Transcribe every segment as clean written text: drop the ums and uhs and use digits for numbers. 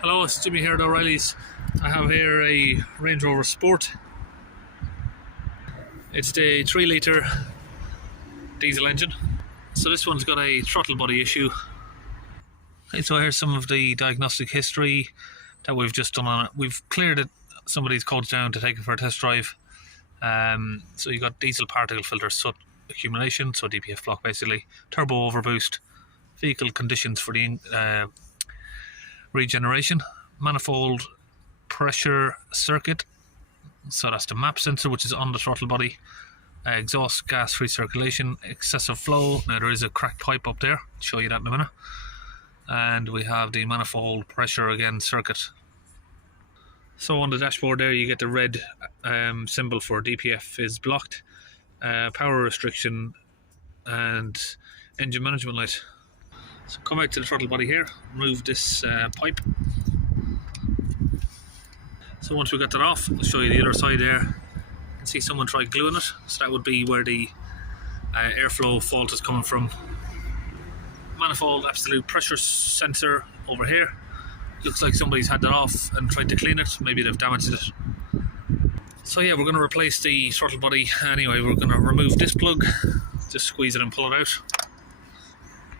Hello, it's Jimmy here at O'Reilly's. I have here a Range Rover Sport. It's the 3 litre diesel engine. So this one's got a throttle body issue. Okay, so here's some of the diagnostic history that we've just done on it. We've cleared it, some of these codes down to take it for a test drive. So you got diesel particle filter soot accumulation, so DPF block basically, turbo overboost, vehicle conditions for the regeneration, manifold pressure circuit, so that's the map sensor which is on the throttle body, exhaust gas recirculation, excessive flow. Now there is a cracked pipe up there, I'll show you that in a minute. And we have the manifold pressure again circuit. So on the dashboard there you get the red symbol for DPF is blocked, power restriction and engine management light. So come out to the throttle body here, remove this pipe. So once we got that off, I'll show you the other side there. You can see someone tried gluing it, so that would be where the airflow fault is coming from. Manifold absolute pressure sensor over here. Looks like somebody's had that off and tried to clean it, maybe they've damaged it. So yeah, we're going to replace the throttle body anyway. We're going to remove this plug, just squeeze it and pull it out.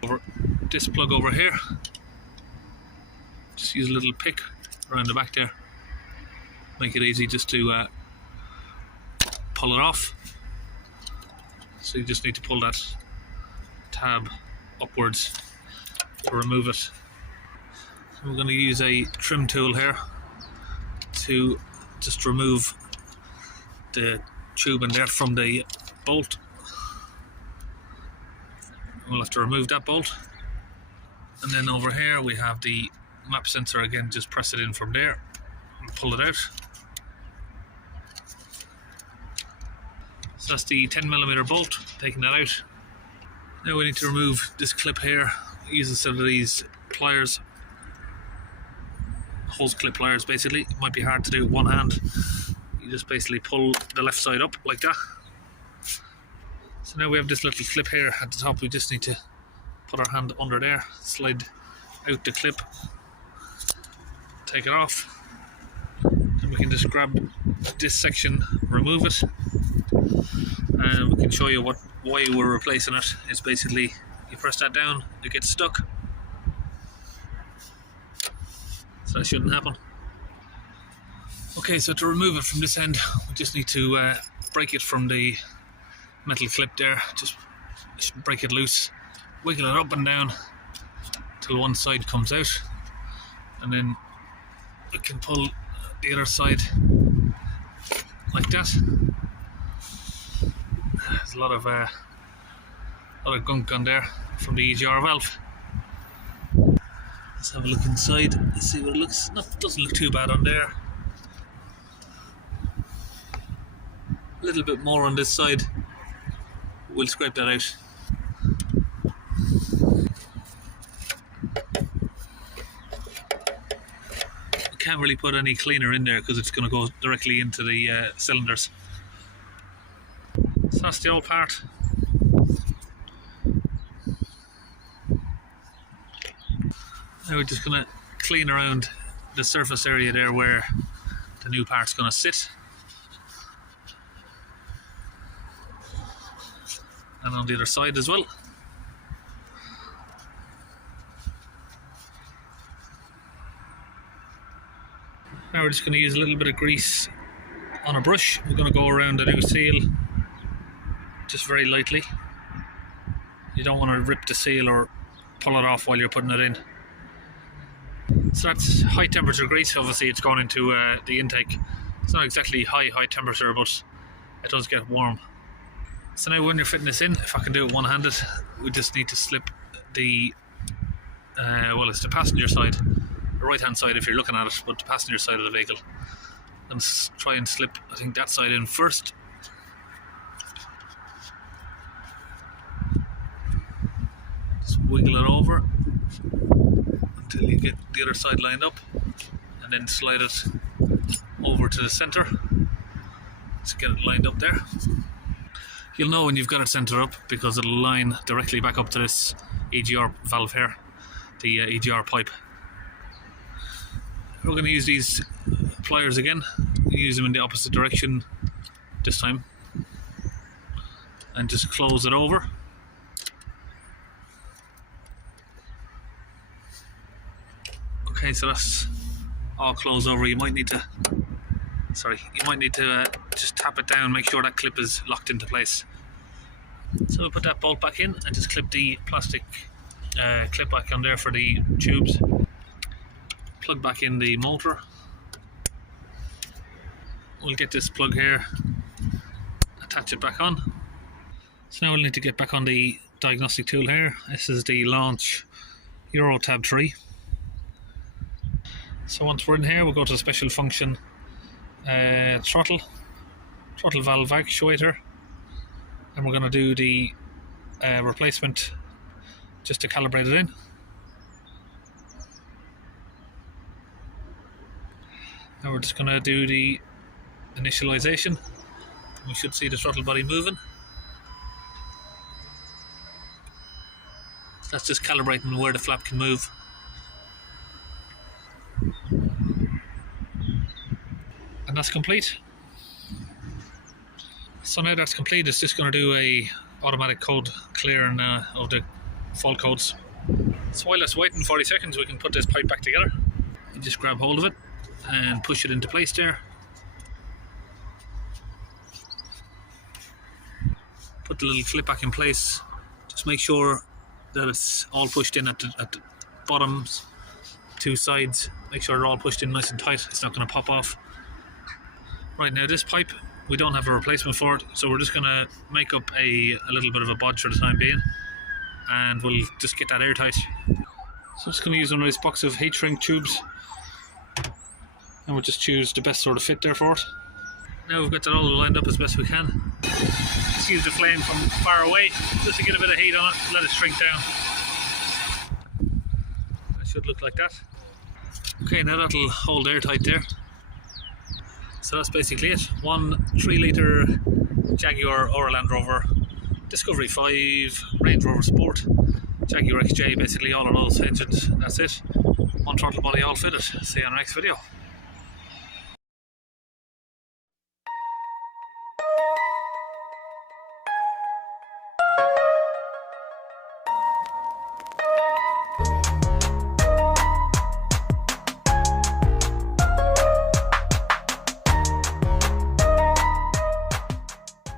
Over this plug over here, just use a little pick around the back there, make it easy just to pull it off. So you just need to pull that tab upwards to remove it. So we're going to use a trim tool here to just remove the tube in there from the bolt. We'll have to remove that bolt, and then over here we have the map sensor again. Just press it in from there and pull it out. So that's the 10mm bolt, taking that out. Now we need to remove this clip here. Use a set of these pliers, hose clip pliers basically. It might be hard to do with one hand. You just basically pull the left side up like that. So now we have this little clip here at the top. We just need to put our hand under there, slide out the clip, take it off, and we can just grab this section, remove it, and we can show you why we're replacing it. It's basically, you press that down, it gets stuck, so that shouldn't happen. Okay, so to remove it from this end, we just need to break it from the metal clip there. Just break it loose, wiggle it up and down till one side comes out, and then we can pull the other side like that. There's a lot of gunk on there from the EGR valve. Let's have a look inside and see what it looks. Doesn't look too bad on there. A little bit more on this side. We'll scrape that out. We can't really put any cleaner in there because it's going to go directly into the cylinders. So that's the old part. Now we're just going to clean around the surface area there where the new part's going to sit. And on the other side as well. Now we're just going to use a little bit of grease on a brush. We're going to go around the new seal just very lightly. You don't want to rip the seal or pull it off while you're putting it in. So that's high temperature grease. Obviously it's going into the intake. It's not exactly high temperature, but it does get warm. So now when you're fitting this in, if I can do it one-handed, we just need to slip the, well, it's the passenger side, the right-hand side if you're looking at it, but the passenger side of the vehicle. And try and slip, I think, that side in first. Just wiggle it over until you get the other side lined up, and then slide it over to the center. Let's get it lined up there. You'll know when you've got it centered up because it'll line directly back up to this EGR valve here, the EGR pipe. We're going to use these pliers again. Use them in the opposite direction this time and just close it over. Okay, so that's all closed over. You might need to just tap it down, make sure that clip is locked into place. So we'll put that bolt back in and just clip the plastic clip back on there for the tubes. Plug back in the motor. We'll get this plug here, attach it back on. So now we'll need to get back on the diagnostic tool here. This is the Launch Euro Tab 3. So once we're in here, we'll go to the special function throttle valve actuator, and we're going to do the replacement just to calibrate it in. Now we're just going to do the initialization. We should see the throttle body moving. That's just calibrating where the flap can move. And that's complete. So now that's complete, it's just going to do a automatic code clearing of the fault codes. So while that's waiting 40 seconds, we can put this pipe back together. You just grab hold of it and push it into place there. Put the little clip back in place. Just make sure that it's all pushed in at the bottoms, two sides. Make sure they're all pushed in nice and tight. It's not going to pop off. Right, now this pipe, we don't have a replacement for it, so we're just going to make up a little bit of a bodge for the time being, and we'll just get that airtight. So I'm just going to use one of these box of heat shrink tubes, and we'll just choose the best sort of fit there for it. Now we've got that all lined up as best we can. Just use the flame from far away, just to get a bit of heat on it, let it shrink down. That should look like that. Okay, now that'll hold airtight there. So that's basically it. One 3-litre Jaguar or Land Rover Discovery 5 Range Rover Sport Jaguar XJ, basically all of those engines. That's it. One throttle body all fitted. See you on the next video.